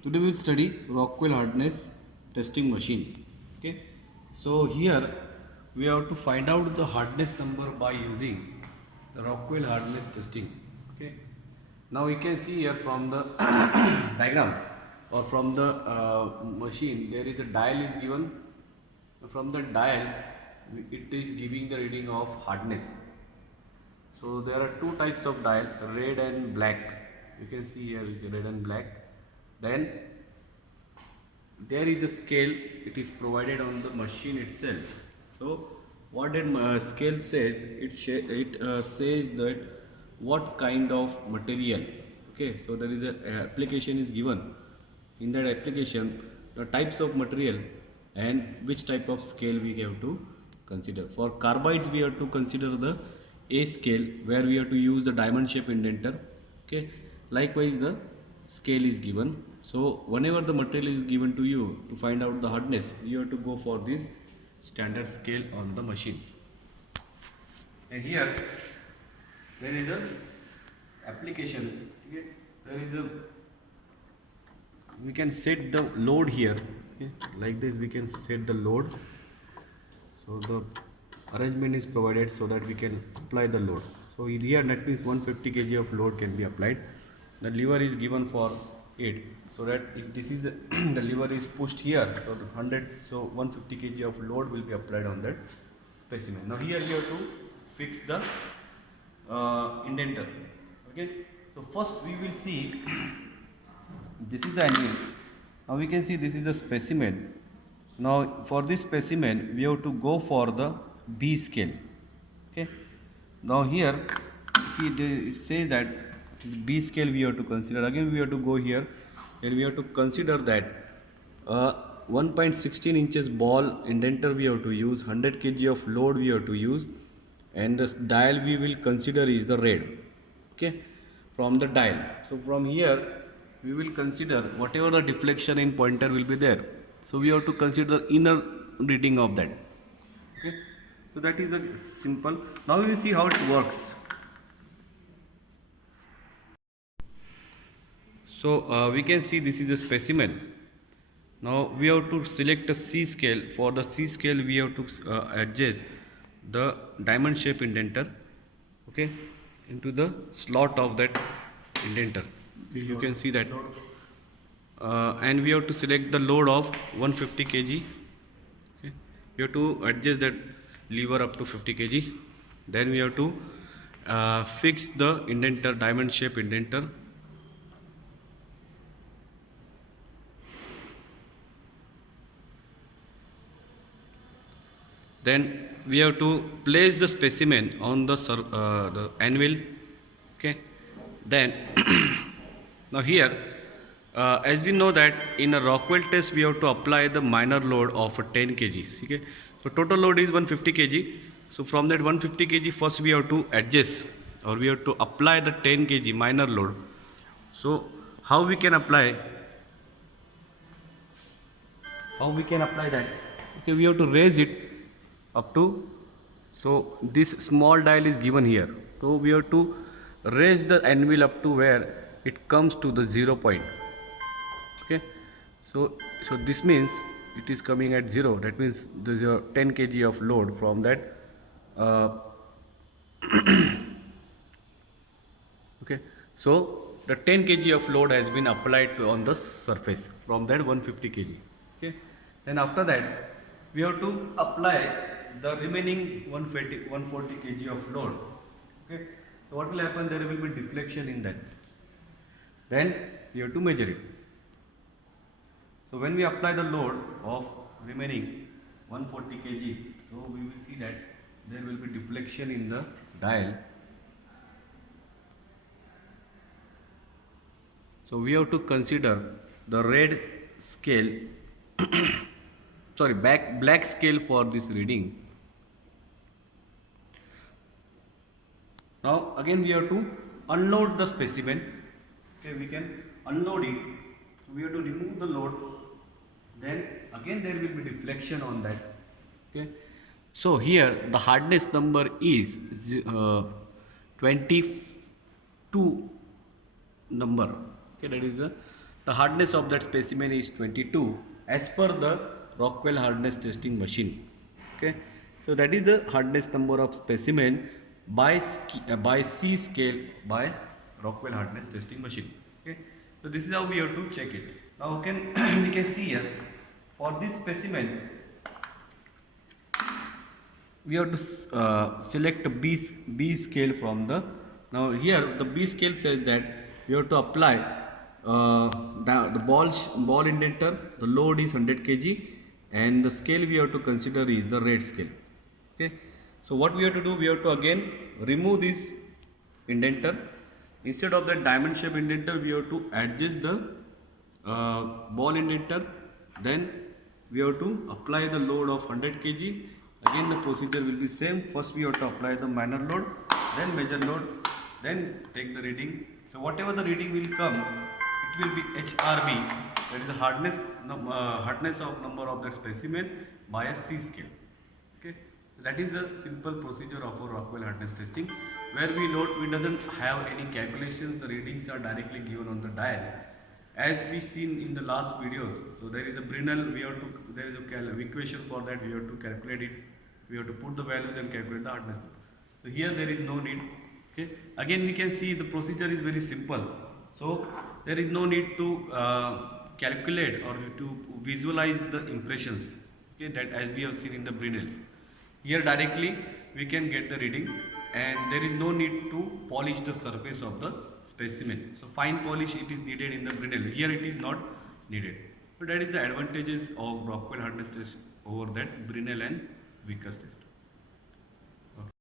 Today we will study Rockwell Hardness testing machine. Okay, so here we have to find out the hardness number by using the Rockwell Hardness testing. Okay, now you can see here from the diagram or from the machine there is a dial is given. From the dial it is giving the reading of hardness. So there are two types of dial, red and black. You can see here red and black. Then there is a scale, it is provided on the machine itself. So what that scale says, it says that what kind of material. Okay, so there is a application is given. In that application the types of material and which type of scale we have to consider. For carbides we have to consider the A scale, where we have to use the diamond shape indenter. Okay, likewise the scale is given. So whenever the material is given to you to find out the hardness, you have to go for this standard scale on the machine. And here there is a application. Okay, there is a, we can set the load here. Okay, like this we can set the load. So the arrangement is provided so that we can apply the load. So here that means 150 kg of load can be applied. The lever is given for it, so that if this is the lever is pushed here, so 150 kg of load will be applied on that specimen. Now here we have to fix the indenter. Okay, so first we will see this is the anvil. Now we can see this is a specimen. Now for this specimen we have to go for the B scale. Okay, now here it says that it is B scale we have to consider. Again we have to go here and we have to consider that 1.16 inches ball indenter we have to use, 100 kg of load we have to use, and the dial we will consider is the red. Okay, from the dial. So from here we will consider whatever the deflection in pointer will be there. So we have to consider the inner reading of that. Okay, so that is a simple. Now we will see how it works. So we can see this is a specimen. Now we have to select a C scale. For the C scale we have to adjust the diamond shape indenter, okay, into the slot of that indenter. You can see that. And we have to select the load of 150 kg. Okay. We have to adjust that lever up to 50 kg. Then we have to fix the indenter, diamond shape indenter. Then we have to place the specimen on the anvil. Okay. Then now here as we know that in a Rockwell test we have to apply the minor load of 10 kg. Okay. So total load is 150 kg. So from that 150 kg first we have to adjust, or we have to apply the 10 kg minor load. So how we can apply? How we can apply that? Okay, we have to raise it up to, so this small dial is given here, so we have to raise the anvil up to where it comes to the 0 point. Okay, so this means it is coming at 0. That means there is a 10 kg of load from that okay, so the 10 kg of load has been applied to on the surface from that 150 kg. Okay, then after that we have to apply the remaining 140 kg of load. Okay, so what will happen? There will be deflection in that. Then we have to measure it. So when we apply the load of remaining 140 kg, so we will see that there will be deflection in the dial. So we have to consider the red scale sorry, black scale for this reading. Now again we have to unload the specimen. Okay, we can unload it. So we have to remove the load. Then again there will be deflection on that. Okay, so here the hardness number is 22 number. Okay, that is the the hardness of that specimen is 22 as per the Rockwell hardness testing machine. Okay, so that is the hardness number of specimen by C scale by Rockwell hardness testing machine. Okay, so this is how we have to check it. Now we can see here for this specimen we have to select a B scale from the. Now here the B scale says that we have to apply the ball indenter. The load is 100 kg and the scale we have to consider is the red scale. Okay, so what we have to do, we have to again remove this indenter. Instead of that diamond shape indenter, we have to adjust the ball indenter. Then we have to apply the load of 100 kg. Again the procedure will be same. First we have to apply the minor load, then major load, then take the reading. So whatever the reading will come, it will be HRB, that is the hardness of number of that specimen by a C scale. Okay, so that is the simple procedure of our Rockwell hardness testing, where we doesn't have any calculations. The readings are directly given on the dial, as we seen in the last videos. So there is a Brinell, there is a equation for that. We have to calculate it. We have to put the values and calculate the hardness. So here there is no need. Okay, again we can see the procedure is very simple. So there is no need to calculate or to visualize the impressions. Okay, that as we have seen in the Brinells. Here directly we can get the reading, and there is no need to polish the surface of the specimen. So fine polish it is needed in the Brinell. Here it is not needed. So that is the advantages of Rockwell hardness test over that Brinell and Vickers test.